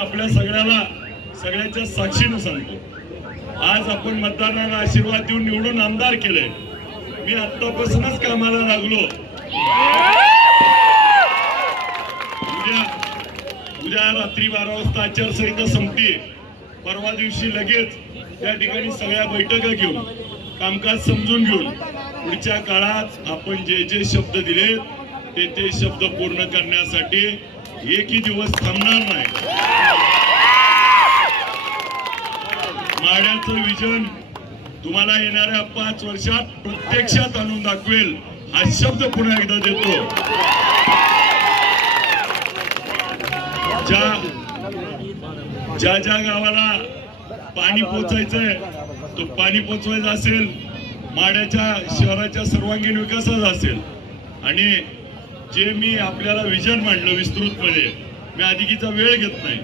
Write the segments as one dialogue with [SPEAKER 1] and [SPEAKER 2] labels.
[SPEAKER 1] आपल्या सगळ्याला सगळ्याच्या साक्षीनं सांगतो. आज आपण मतदारांना आशीर्वाद देऊन निवडून आमदार केले. मी आतापासूनच कामाला लागलो. उद्या उद्या रात्री बारा वाजता आचारसंहिता संपते. परवा दिवशी लगेच त्या ठिकाणी सगळ्या बैठका घेऊन कामकाज समजून घेऊन पुढच्या काळात आपण जे जे शब्द दिलेत ते ते शब्द पूर्ण करण्यासाठी एकही दिवस थांबणार नाही. माड्याचं विजन तुम्हाला येणाऱ्या पाच वर्षात प्रत्यक्षात आणून दाखवेल. हा शब्द पुन्हा एकदा देतो. ज्या ज्या ज्या गावाला पाणी पोचायचंय तो पाणी पोचवायचं असेल माड्याच्या शहराच्या सर्वांगीण विकासाचा असेल. आणि जे मी आपल्याला विजन मांडलं विस्तृतपणे मी अधिकीचा वेळ घेत नाही.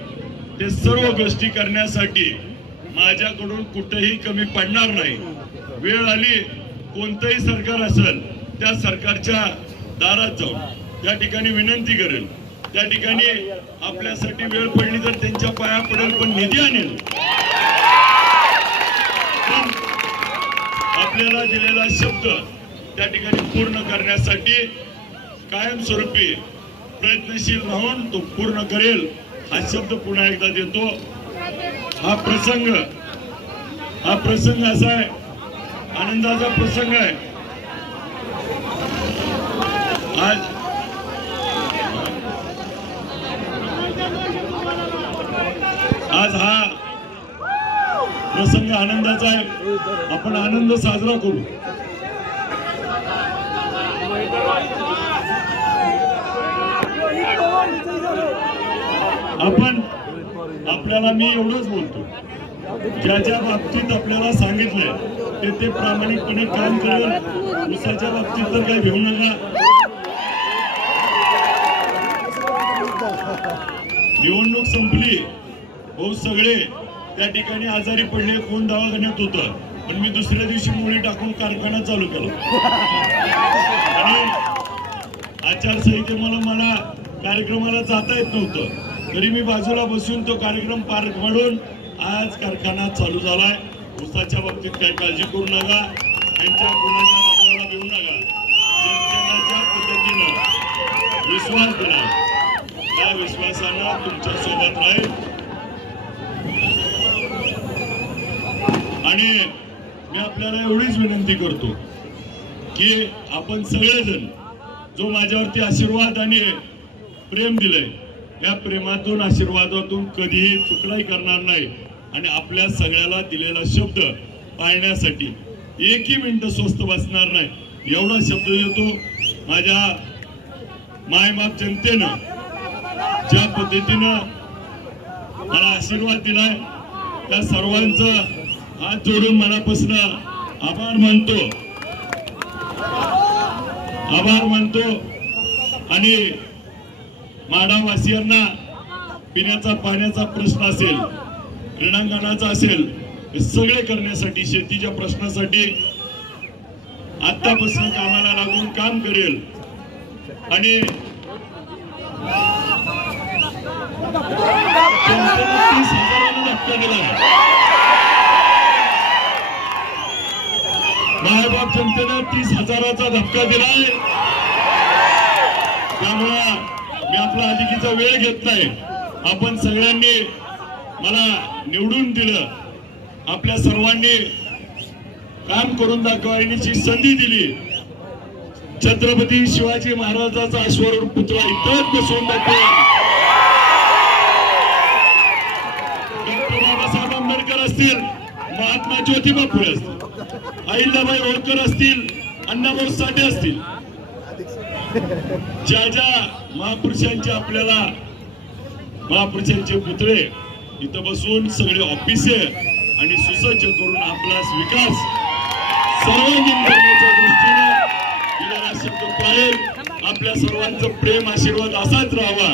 [SPEAKER 1] ते सर्व गोष्टी करण्यासाठी माझ्याकडून कुठेही कमी पडणार नाही. वेळ आली कोणतंही सरकार असेल त्या सरकारच्या दारात जाऊन. त्या ठिकाणी विनंती करेल. त्या ठिकाणी आपल्यासाठी वेळ पडली तर त्यांच्या पाया पडेल पण निधी आणेल पण आपल्याला दिलेला शब्द त्या ठिकाणी पूर्ण करण्यासाठी कायमस्वरूपी प्रयत्नशील राहून तो पूर्ण करेल हा शब्द पुन्हा एकदा देतो. हा प्रसंग हा प्रसंग असा आहे आनंदाचा प्रसंग आहे. आज आज हा प्रसंग आनंदाचा आहे आपण आनंद साजरा करू. आपण आपल्याला मी एवढंच बोलतो. ज्या ज्या बाबतीत आपल्याला सांगितलंय ते ते प्रामाणिकपणे काम करेल. उसाच्या बाबतीत तर काही घेऊ नका. निवडणूक संपली. भाऊ सगळे त्या ठिकाणी आजारी पडले कोण दवाखान्यात होतं? पण मी दुसऱ्या दिवशी मुळी टाकून कारखाना चालू केला. आणि आचारसंहितेमुळे मला कार्यक्रमाला जाता येत नव्हतं. तरी मी बाजूला बसून तो कार्यक्रम पार पाडून आज कारखाना चालू झालाय. ऊसाच्या बाबतीत काही काळजी करू नका. त्यांच्या गुणाच्या दबावाला देऊ नका. जनतेच्या पद्धतीनं विश्वास दिला त्या विश्वासानं तुमच्यासोबत राहील. आणि मी आपल्याला एवढीच विनंती करतो की आपण सगळेजण जो माझ्यावरती आशीर्वाद आणि प्रेम दिलंय या प्रेमातून आशीर्वादातून कधीही चुकलाही करणार नाही. आणि आपल्या सगळ्याला दिलेला शब्द पाळण्यासाठी एकही मिनिट स्वस्त बसणार नाही. एवढा शब्द देतो माझ्या मायमाप जनतेनं ज्या पद्धतीनं मला आशीर्वाद दिलाय त्या सर्वांचं हात जोडून मनापासून आभार मानतो. आभार मानतो. आणि माडावासियांना पिण्याचा पाण्याचा प्रश्न असेल क्रीडांगणाचा असेल हे सगळे करण्यासाठी शेतीच्या प्रश्नासाठी आतापासून कामाला लागून काम करेल. आणि तीस हजारांना धक्का दिला. मायबाप जनतेनं तीस हजाराचा धक्का दिलाय. त्यामुळं मी आपला अधिकीचा वेळ घेत नाही आपण सगळ्यांनी मला निवडून दिलं. आपल्या सर्वांनी काम करून दाखवण्याची संधी दिली. छत्रपती शिवाजी महाराजाचा अश्वर पुतळा इथंच बसवून दाखवा. डॉक्टर बाबासाहेब आंबेडकर असतील महात्मा ज्योतिबा फुले असतील अहिल्याबाई होळकर असतील अण्णाभाऊ साठे असतील. ज्या ज्या महापुरुषांचे आपल्याला महापुरुषांचे पुतळे इथं बसून सगळे ऑफिसे आणि सुसज्ज करून आपला विकास सर्वांगीण करण्याच्या दृष्टीने दिलेला शब्द पाळेल. आपल्या सर्वांचं प्रेम आशीर्वाद असाच राहावा.